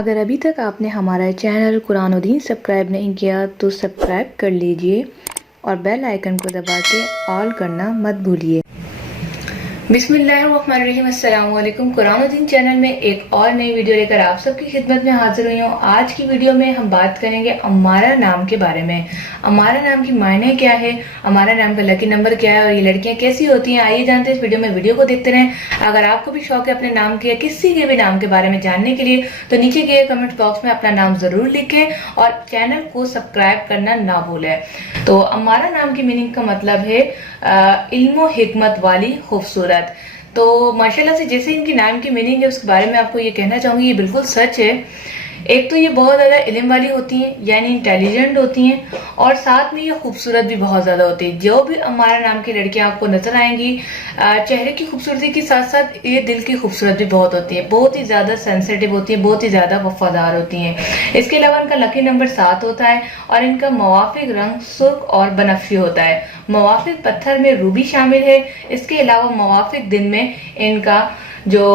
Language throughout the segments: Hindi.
अगर अभी तक आपने हमारा चैनल कुरान और दीन सब्सक्राइब नहीं किया तो सब्सक्राइब कर लीजिए और बेल आइकन को दबा के ऑल करना मत भूलिए। बिस्मिल्लाहिर्रहमानिर्रहीम, अस्सलाम वालेकुम। कुरान और दीन चैनल में एक और नई वीडियो लेकर आप सबकी खिदमत में हाजिर हुई हूँ। आज की वीडियो में हम बात करेंगे अम्मारा नाम के बारे में। अम्मारा नाम की मायने क्या है, अम्मारा नाम का लकी नंबर क्या है और ये लड़कियां कैसी होती हैं, आइए जानते हैं इस वीडियो में। वीडियो को देखते रहें। अगर आपको भी शौक है अपने नाम के या किसी के भी नाम के बारे में जानने के लिए तो नीचे के कमेंट बॉक्स में अपना नाम जरूर लिखें और चैनल को सब्सक्राइब करना ना भूलें। तो अम्मारा नाम की मीनिंग का मतलब है इल्म हिकमत वाली खूबसूरत। तो माशाल्लाह से जैसे इनकी नाम की मीनिंग है उसके बारे में आपको ये कहना चाहूंगी, ये बिल्कुल सच है। एक तो ये बहुत ज्यादा इल्म वाली होती हैं, यानी इंटेलिजेंट होती हैं, और साथ में ये खूबसूरत भी बहुत ज्यादा होती है। जो भी अम्मारा नाम की लड़कियां आपको नजर आएंगी, चेहरे की खूबसूरती के साथ साथ ये दिल की खूबसूरत भी बहुत होती है, बहुत ही ज्यादा सेंसिटिव होती है, बहुत ही ज्यादा वफादार होती हैं। इसके अलावा इनका लकी नंबर 7 होता है और इनका मवाफिक रंग सुर्ख और बनफशी होता है। मवाफिक पत्थर में रूबी शामिल है। इसके अलावा मवाफिक दिन में इनका जो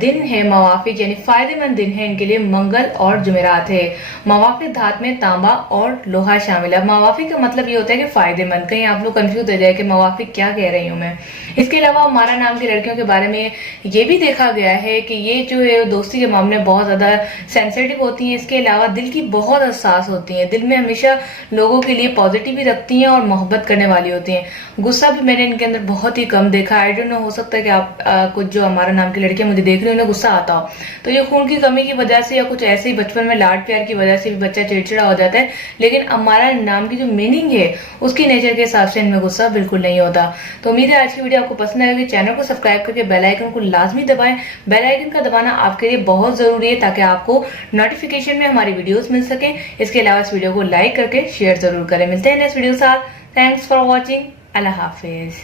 दिन है मवाफिक यानी फायदेमंद दिन है इनके लिए मंगल और जुमेरात है। मवाफिक धात में तांबा और लोहा शामिल है। मवाफिक का मतलब ये होता है कि फायदेमंद। कहीं आप लोग कंफ्यूज हो जाए कि मवाफिक क्या कह रही हूँ मैं। इसके अलावा हमारा नाम की लड़कियों के बारे में ये भी देखा गया है कि ये जो है दोस्ती के मामले बहुत ज्यादा सेंसिटिव होती हैं। इसके अलावा दिल की बहुत हसास होती हैं, दिल में हमेशा लोगों के लिए पॉजिटिव भी रखती हैं और मोहब्बत करने वाली होती हैं। गुस्सा भी मैंने इनके अंदर बहुत ही कम देखा। आई डोंट नो, हो सकता है कि आप कुछ जो हमारा नाम की लड़कियां मुझे देख रही हो उन्हें गुस्सा आता हो, तो ये खून की कमी की वजह से या कुछ ऐसे ही बचपन में लाड प्यार की वजह से भी बच्चा चिड़चिड़ा हो जाता है। लेकिन हमारा नाम की जो मीनिंग है उसकी नेचर के हिसाब से इनमें गुस्सा बिल्कुल नहीं होता। तो उम्मीद है आज की वीडियो आपको पसंद आएगी। चैनल को सब्सक्राइब करके बेल आइकन को लाजमी दबाएं। बेल आइकन का दबाना आपके लिए बहुत जरूरी है ताकि आपको नोटिफिकेशन में हमारी वीडियोस मिल सके। इसके अलावा इस वीडियो को लाइक करके शेयर जरूर करें। मिलते हैं नेक्स्ट वीडियो के साथ। Thanks for watching. Allah Hafiz.